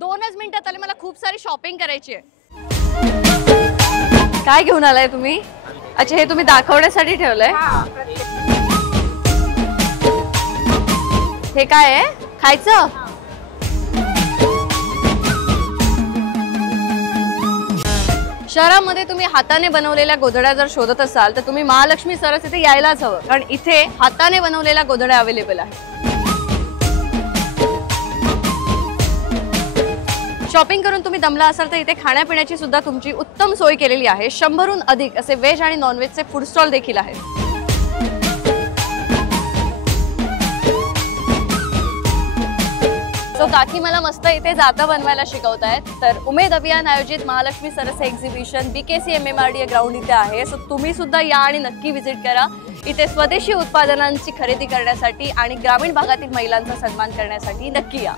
2च मिनिटात आले, मला खूप सारी शॉपिंग करायची आहे. काय घेऊन आलाय तुम्ही? अच्छा, हे तुम्ही दाखवण्यासाठी ठेवलंय. हे काय आहे? खायचं? शहरामध्ये तुम्ही हाताने बनवलेल्या गोधड्या जर शोधत असाल तर तुम्ही महालक्ष्मी सरस इथे यायलाच हवं, कारण इथे हाताने बनवलेल्या गोधड्या अवेलेबल आहेत. शॉपिंग करून तुम्ही दमला असाल तर इथे खाण्यापिण्याची सुद्धा तुमची उत्तम सोय केलेली आहे. 100हून अधिक असे व्हेज आणि नॉनव्हेजचे फूड स्टॉल देखील आहेत. सो काकी मला मस्त इथे जाता बनवायला शिकवतायत. तर उमेद अभियान आयोजित महालक्ष्मी सरस एक्झिबिशन BKC MMRDA ग्राउंड इथे आहे. सो तुम्ही सुद्धा या आणि नक्की व्हिजिट करा. इथे स्वदेशी उत्पादनांची खरेदी करण्यासाठी आणि ग्रामीण भागातील महिलांचा सन्मान करण्यासाठी नक्की या.